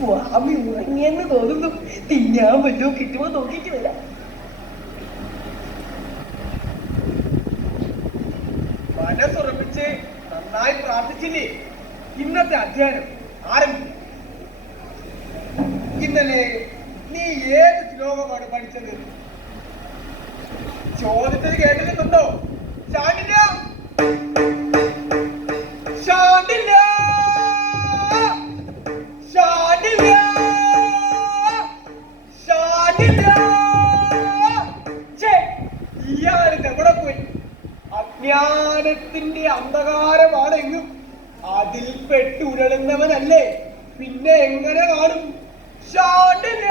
സ്വാമി ഉറങ്ങിയെന്ന് തോന്നുന്നു. തിന്നാൻ വല്ലോ കിട്ടുമോ നോക്കിയിട്ട് വരാം. മനസ്സുറപ്പിച്ച് നന്നായി പ്രാർത്ഥിച്ചില്ലേ? ഇന്നത്തെ അധ്യയനം ആരംഭിക്കും. ഇന്നലെ നീ ഏത് ശ്ലോകമാണ് പഠിച്ചത്? ചോദിച്ചത് കേട്ടിട്ടുണ്ടോ? ശാന്തില്ല ശാന്തില്ല ശാന്തില്ല ശാന്തില്ല. ഇയാളിത് എവിടെ പോയി? അജ്ഞാനത്തിന്റെ അന്ധകാരമാണെങ്കിലും അതിൽ പെട്ടുരുളുന്നവനല്ലേ, പിന്നെ എങ്ങനെ കാണും? ശാന്തില്ല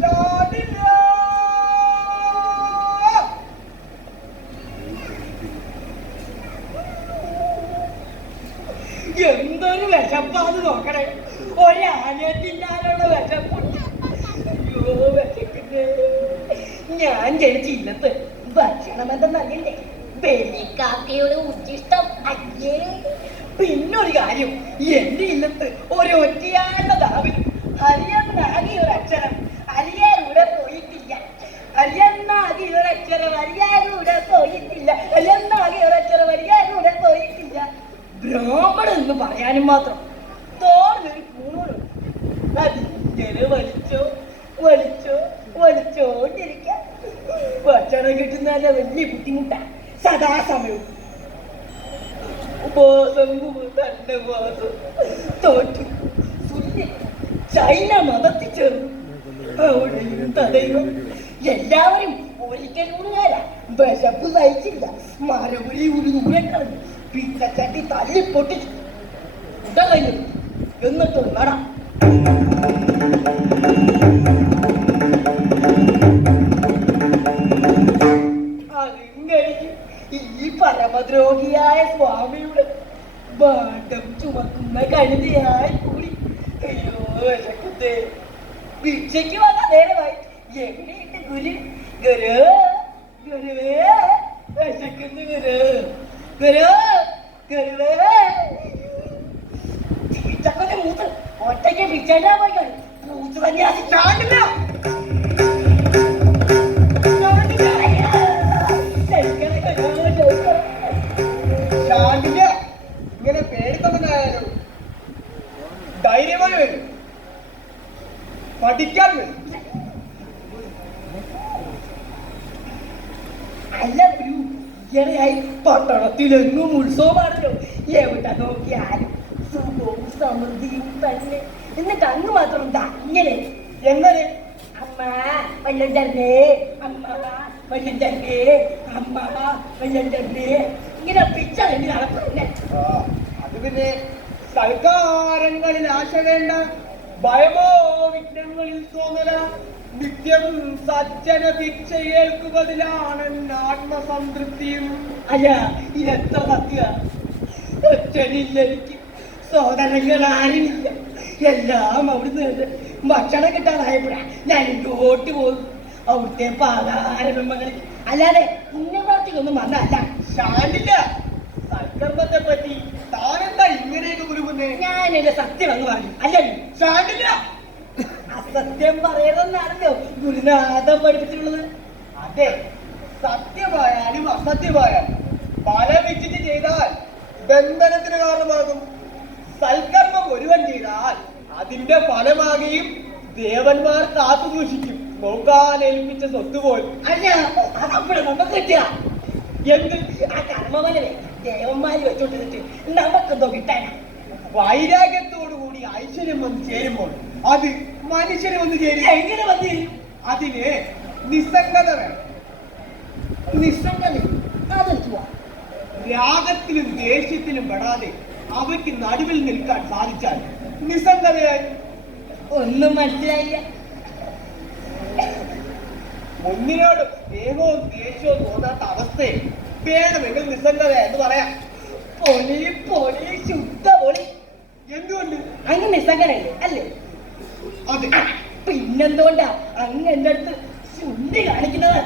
ശാന്തില്ല. എന്തൊരു വിശപ്പാന്ന് നോക്കണേ. ഒരാനത്തിനാലുള്ള വിശപ്പുണ്ട്. അയ്യോ വിശക്കുന്നേ. ഞാൻ ജനിച്ച ഇന്നത്തെ ഭക്ഷണം എന്തെന്നറിയണ്ടേ? വെള്ളിക്കാക്കയുടെ ഉച്ചിഷ്ടം. അയ്യേ. പിന്നൊരു കാര്യം, എന്റെ ഇന്നത്ത് ഒരൊറ്റയാളുടെ നാവിൽ ഹരിയെന്നാകിയ ഒരക്ഷരം അരിയാരൂടെ പോയിട്ടില്ല. ഹരിയെന്നാകിയ ഒരക്ഷരം അരിയാരൂടെ പോയിട്ടില്ല. ഹരിയെന്നാകിയ ഒരക്ഷരം അരിയാരൂടെ പോയിട്ടില്ല. ബ്രാഹ്മണൻ എന്ന് പറയാനും മാത്രം തോന്നൊരു കൂണുണ്ട്. അതിങ്ങനെ ഇങ്ങനെ വലിച്ചോ വലിച്ചോ വലിച്ചോണ്ടിരിക്കാം. ഭക്ഷണം കിട്ടുന്നതല്ല വലിയ ബുദ്ധിമുട്ടാ. സദാസമയവും ബോധം തന്നെ ബോധം തോറ്റു. ചൈന മതത്തിൽ ചേർന്നു. അവിടെയും തടയും എല്ലാവരും ഒരിക്കലൂടുകാരാ. വിശപ്പ് സഹിച്ചില്ല. മരപുരി ഒരു ദൂരം കളഞ്ഞു. പിച്ചച്ചട്ടി തല്ലി പൊട്ടിച്ചു. കഴിഞ്ഞു. എന്നിട്ട് നടാം. അതും കഴിഞ്ഞ് ഈ പരമദ്രോഹിയായ സ്വാമിയുടെ ഭാണ്ഡം ചുമക്കുന്ന കഴുതയായി കൂടി. അയ്യോ വിശക്കുത്തേ. ഭിക്ഷയ്ക്ക് വന്ന നേരമായി. എവിടെയുണ്ട് ഗുരു? ഗുരു ഗുരുവേ വിശക്കുന്നു. ഗുരു ഗുരു ഗുരുവേ. ചീച്ചക്കൊക്കെ മൂത്ത് ഒറ്റയ്ക്ക് ഭിക്ഷാ പോയി. മൂത്ത് സന്യാസി ചാണ്ടില്ല. ഇങ്ങനെ പേടിത്തവനായാലും ധൈര്യമായി വരും. പഠിക്കാൻ വരും. അല്ല ഗുരു, ഈയിടെയായി പട്ടണത്തിലെങ്ങും ഉത്സവമാണല്ലോ. എവിടെ നോക്കിയാലും സുഖവും സമൃദ്ധിയും തന്നെ. എന്നിട്ട് അങ്ങ് മാത്രം എന്താ ഇങ്ങനെ? എങ്ങനെ? അമ്മ വല്ലം തരണേ, അമ്മ വല്ലം തരണേ, അമ്മ വല്ലം തരണേ. ഇങ്ങനെ പിച്ച വേണ്ടി നടക്കുന്നേ. അത് പിന്നെ സൽക്കാരങ്ങളിൽ ആശ വേണ്ട, ഭയമോ വിഘ്നങ്ങളിൽ തോന്നല. നിത്യം സജ്ജന ഭിക്ഷ ഏൽക്കുവതിലാണ് ആത്മസംതൃപ്തിയും. അല്ല ഇതെത്ര സത്യ. അച്ഛനില്ല, എനിക്ക് സോദരങ്ങൾ ആരുമില്ല. എല്ലാം അവിടുന്ന് ഭക്ഷണം കിട്ടാതായപ്പോഴാ ഞാൻ ഇങ്ങോട്ട് പോകും. അവിടുത്തെ പാതാരമകളിൽ അല്ലാതെ പുണ്യപ്രാർത്ഥിക്കൊന്നും വന്നല്ല. ശാന്തില്ല. സൽക്കർമ്മത്തെ പറ്റി താനെന്താ ഇങ്ങനെയൊക്കെ ഗുരുമുന്നേ? ഞാൻ എന്റെ സത്യം അങ്ങ് പറഞ്ഞു. അല്ലേ ശാന്തില്ല. അസത്യം പറയണമെന്നാണല്ലോ ഗുരുനാഥം പഠിപ്പിച്ചിട്ടുള്ളത്. അതെ, സത്യമായാലും അസത്യമായാലും ഫലമിച്ചിട്ട് ചെയ്താൽ ബന്ധനത്തിന് കാരണമാകും. സൽക്കർമ്മം ഒരുവൻ ചെയ്താൽ അതിന്റെ ഫലമാകുകയും ദേവന്മാർ കാത്തു സൂക്ഷിക്കും. നോക്കാൻ ഏൽപ്പിച്ച സ്വത്ത് പോലും. അല്ല അതപ്പോഴെ നമുക്ക് കിട്ടുക. എന്ത്? ആ കർമ്മവനെ ദേവന്മാര് വെച്ചോണ്ടിട്ട് നമുക്കെന്തോ കിട്ടാനാ? വൈരാഗ്യത്തോടുകൂടി ഐശ്വര്യം വന്ന് ചേരുമ്പോൾ അത് മനുഷ്യന് വന്ന് ചേരും. എങ്ങനെ വന്ന് ചേരും? അതിന് നിസ്സംഗത വേണം. നിസ്സംഗത അതെന്തുവാ? രാഗത്തിലും ദേഷ്യത്തിലും പെടാതെ അവയ്ക്ക് നടുവിൽ നിൽക്കാൻ സാധിച്ചാൽ നിസ്സംഗതയായി. ഒന്നും മനസ്സിലായില്ല. ഒന്നിനോട് സ്നേഹവും ദേഷ്യവും തോന്നാത്ത അവസ്ഥയെ വേണമെങ്കിൽ നിസ്സംഗത എന്ന് പറയാം. പൊളി പൊളി ശുദ്ധ പൊളി. എന്തുകൊണ്ട്? അങ്ങ് നിസ്സംഗനല്ലേ അല്ലേ? അതെ. പിന്നെന്തുകൊണ്ടാ അങ്ങ് എന്റെ അടുത്ത് ശുദ്ധി കാണിക്കുന്നത്?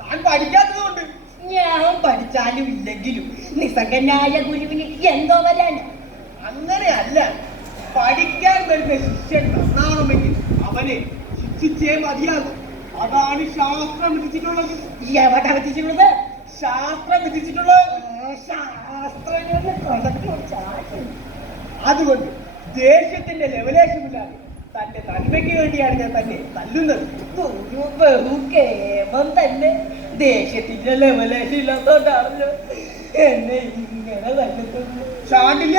താൻ പഠിക്കാത്തത് കൊണ്ട്. ഞാൻ പഠിച്ചാലും ഇല്ലെങ്കിലും നിസ്സംഗനായ ഗുരുവിന് എന്തോ വരാൻ. അങ്ങനെയല്ല. പഠിക്കാൻ വരുന്ന ശിഷ്യൻ നന്നാവണമെങ്കിൽ അവനെ ശിക്ഷിച്ചേ മതിയാകും. അതാണ് ശാസ്ത്രം വിധിച്ചിട്ടുള്ളത്. എവിടെ വിധിച്ചിട്ടുള്ളത്? ശാസ്ത്രം വിധിച്ചിട്ടുള്ളത്. അതുകൊണ്ട് ദേഷ്യത്തിന്റെ ലെവലേശമില്ലാതെ തന്റെ നന്മയ്ക്ക് വേണ്ടിയാണ് ഞാൻ തന്നെ തല്ലുന്നത്. ഒരു ബഹുക്കേമം തന്നെ. ദേഷ്യത്തിന്റെ ലെവലേശം ഇല്ലാത്തോണ്ടാണല്ലോ എന്നെ ഇങ്ങനെ തല്ലുന്നത്. ശാന്തില്ല.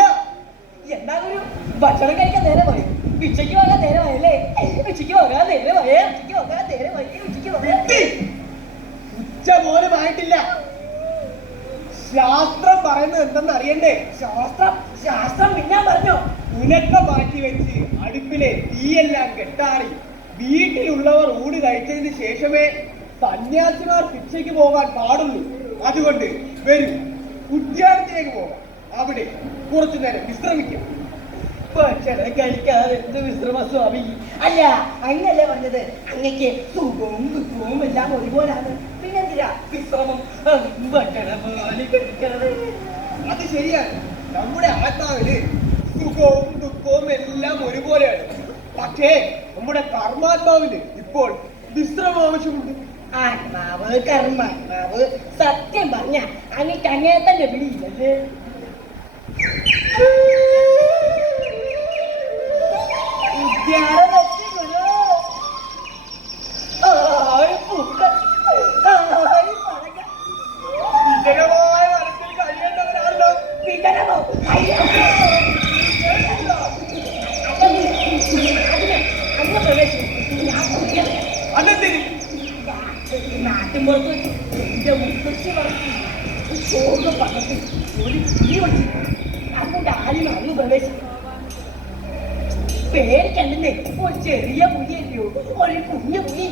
എന്താ ഒരു ഭക്ഷണം കഴിക്കാൻ നേരമായി. ഉച്ചയ്ക്ക് പോകാൻ നേരമായല്ലേ? ഉച്ചയ്ക്ക് പോകാൻ നേരമായേ. ഉച്ചയ്ക്ക് പോകാൻ നേരമായി. ഉച്ചയ്ക്ക് പോകാൻ ഉച്ച പോലും ആയിട്ടില്ല. ശാസ്ത്രം പറയുന്നത് എന്തെന്ന് അറിയണ്ടേ? ശാസ്ത്രം പിന്നെ പറഞ്ഞോ? ഉനക്ക മാറ്റി വെച്ച് അടുപ്പിലെ തീയെല്ലാം കെട്ടാറി വീട്ടിലുള്ളവർ ഊണ് കഴിച്ചതിന് ശേഷമേ സന്യാസിമാർ ഭിക്ഷയ്ക്ക് പോകാൻ പാടുള്ളൂ. അതുകൊണ്ട് വരൂ, ഉദ്യാനത്തിലേക്ക് പോകാം. അവിടെ കുറച്ചു നേരം വിശ്രമിക്കാം. ഭക്ഷണം കഴിക്കാതെ എന്ത് വിശ്രമ സ്വാമി? അല്ല അങ്ങല്ലേ പറഞ്ഞത് അങ്ങക്ക് സുഖവും ദുഃഖവും എല്ലാം ഒരുപോലാണ്. പിന്നെന്തിനാ വിശ്രമം? ഭക്ഷണം പോലെ കഴിക്കാതെ. അത് ശരിയാണ്. നമ്മുടെ ആത്മാവിന് സുഖവും ദുഃഖവും എല്ലാം ഒരുപോലെയാണ്. പക്ഷേ നമ്മുടെ കർമാത്മാവിന് ഇപ്പോൾ വിശ്രമം ആവശ്യമുണ്ട്. ആത്മാവ് കർമാത്മാവ് സത്യം പറഞ്ഞ അങ്ങക്ക് അങ്ങനെ തന്നെ പിടിയില്ലല്ലേ? പുറത്ത് വെച്ച് എന്റെ മുത്തച്ഛി പറഞ്ഞു ചോറ് പകർത്തി ഒരു കുഞ്ഞി വിളിച്ചു അതുകൊണ്ട് ആരും അങ്ങ് പ്രവേശിക്കും. പേടിക്കണ്ടെന്നേ, ഒരു ചെറിയ പുലിയല്ലയോ, ഒരു കുഞ്ഞു പുലി.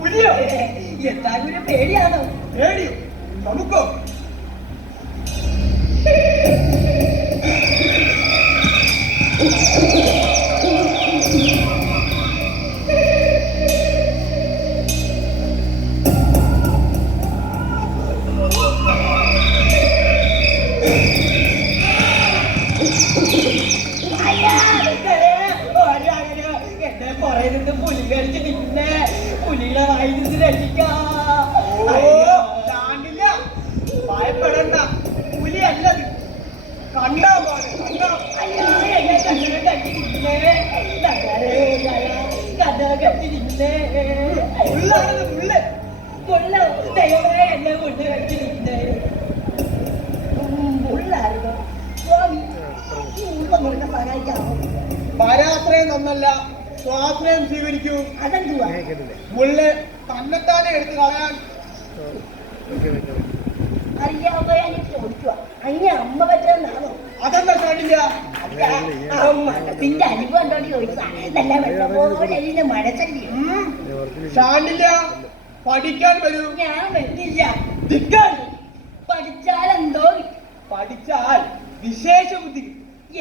പുലിയോ? എന്തായാലും ഒരു പേടിയാണോ? പേടി നമുക്കോ? എന്നെ പറയുന്നത് പുലി കടിച്ച് നിന്നെ പുലിയുടെ വായിൽ നിന്ന് രക്ഷിക്കാം. ചാണ്ടില്ല, ഭയപ്പെടണ്ട, പുലിയല്ലത്, കണ്ടാമാണ്. അയ്യോ എന്നെ കണ്ണനെ കട്ടി നിന്നെ കഥ കട്ടി നിന്നെ ഉള്ളാണത്, ഉള്ള് മുള്ള ദൈവമേ എന്നെ മുള്ള കട്ടി നിന്നെ മുള്ളായിരുന്നു. സ്വാമി ഈ ഉള്ള മുള്ള സഹായിക്കാമോ? പരാശ്രയം നന്നല്ല, സ്വാശ്രയം സ്വീകരിക്കൂ. അതെന്തുവാ? മുള്ള് തന്നെത്താനെ എടുത്ത് കളയാൻ. അറിയാമോ ഞാൻ ചോദിക്കുക, അതിന് അമ്മ പറ്റുന്നതാണോ? അതെന്താ ചാണ്ടില്ല? മനസ്സിന്റെ അനുഭവം ഉണ്ടോന്ന് ചോദിച്ചാ നല്ല വെള്ളം പോലെ അതിന്റെ മഴച്ചല്ലി. ചാണ്ടില്ല, പഠിക്കാൻ വരൂ. ഞാൻ വരുന്നില്ല. പഠിച്ചാലെന്തോ പഠിച്ചാൽ വിശേഷ ബുദ്ധി.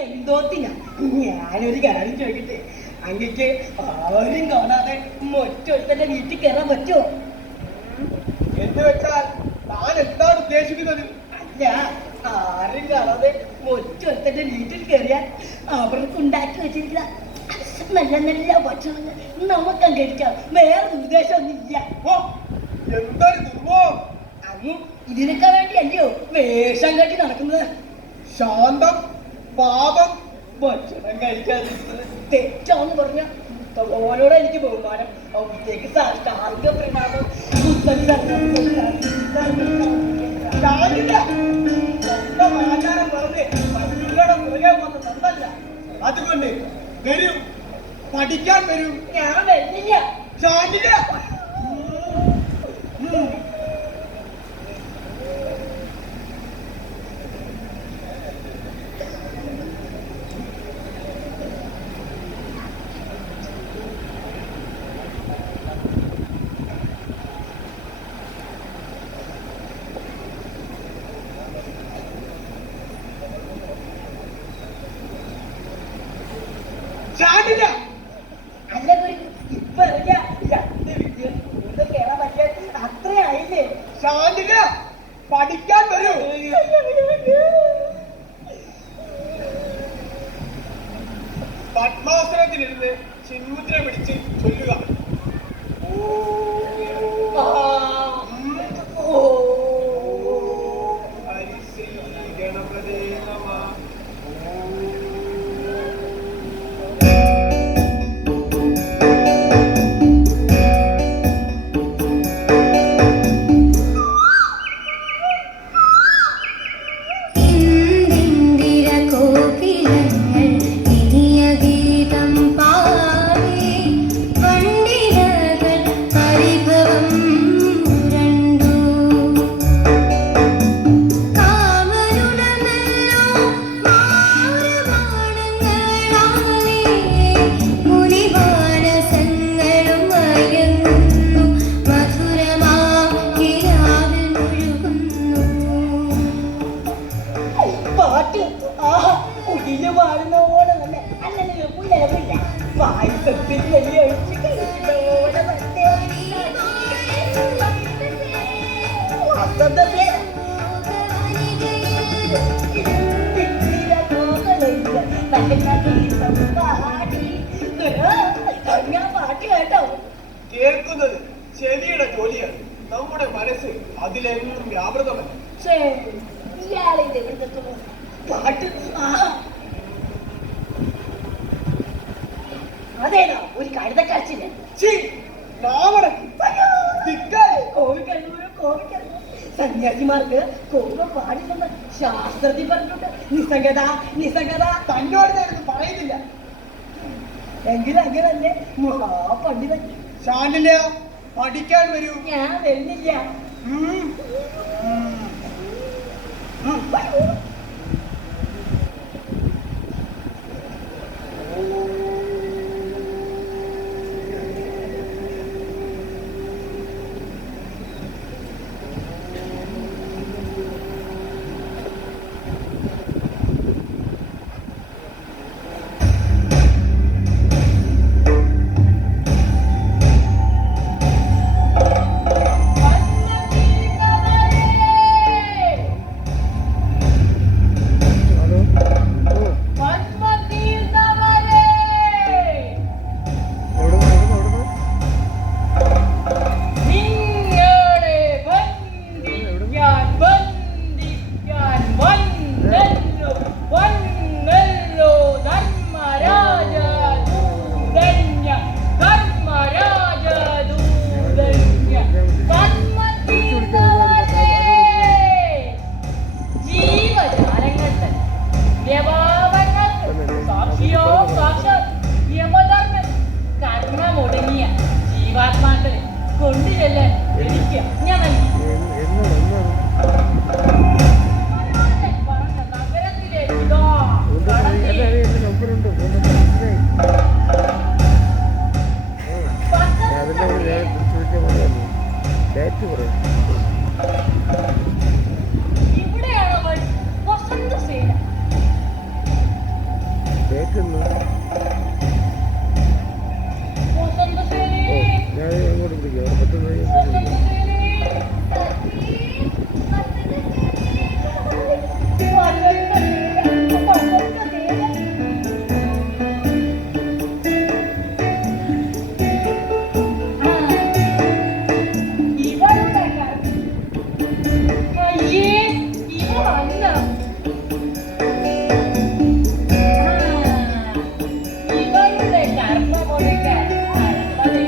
എന്തോത്തിനാ? ഞാനൊരു കാര്യം ചോദിക്കട്ടെ, അങ്ങക്ക് ആരും കാണാതെ മറ്റൊരുത്തന്റെ വീട്ടിൽ കയറാൻ പറ്റുമോ? എന്ന് വെച്ചാൽ താൻ എന്താണ് ഉദ്ദേശിക്കുന്നത്? അല്ല, ആരും കാണാതെ മറ്റൊരുത്തന്റെ വീട്ടിൽ കയറിയാൽ അവർക്ക് ഉണ്ടാക്കി വെച്ചിരിക്കുന്ന നല്ല നല്ല ഭക്ഷണങ്ങൾ നമുക്ക് കഴിക്കാം. വേറെ ഉദ്ദേശമൊന്നുമില്ല. ഓ, എന്തൊരു ദുർവം! അങ്ങ് ഇതിനൊക്കെ വേണ്ടിയല്ലയോ വേഷം കെട്ടി നടക്കുന്നത്? ശാന്തം, പാപം, ഭക്ഷണം കഴിക്കാതിരിക്കുന്നത് തെറ്റാന്ന് പറഞ്ഞ ഭഗവാനോട് എനിക്ക് ബഹുമാനം. അവിടത്തേക്ക് സാഷ്ടാംഗ പ്രണാമം. ചാണ്ടില്ല, സ്വന്തം ആചാരം വെറുതെ മറ്റുള്ളവരുടെ പുറകെ പോകുന്ന നന്നല്ല. അതുകൊണ്ട് വരൂ, പഠിക്കാൻ വരൂ. ഞാൻ വരുന്നില്ല. ചാണ്ടില്ല. ചാണ്ടില്ല. അല്ല ഗുരു, ഇപ്പൊ ഇറങ്ങിയ രണ്ട് വിദ്യ കൂടുതൽ കേറാൻ പറ്റിയ അത്രയായില്ലേ? ചാണ്ടില്ല, പഠിക്കാൻ വരൂ. പത്മാസനത്തിലിരുന്ന് ചിന്മുദ്ര പിടിച്ച് ചൊല്ലുക. ഗണപതേ നമഃ. കേൾക്കുന്നത് ചെവിയുടെ ജോലിയാണ്. നമ്മുടെ മനസ്സ് അതിലെങ്ങും വ്യാപൃതമല്ല. പാട്ട് അതേതാ ഒരു കഴുതക്കാച്ചിന് സന്യാസിമാർക്ക് കോപ പാടില്ലെന്ന് ശാസ്ത്രത്തിൽ പറഞ്ഞിട്ടുണ്ട്. നിസ്സംഗത നിസ്സംഗത തന്നോട് ഞാനത് പറയുന്നില്ല. എങ്കിലും അങ്ങനല്ലേ മഹാപണ്ഡിതൻ. ശാന്തില്ല, പഠിക്കാൻ വരൂ. ഞാൻ വരുന്നില്ല. കൊണ്ടില്ലല്ലേ എനിക്ക് ഞാൻ നൽകി ഇവിടെയാണ് വസന്തസേന.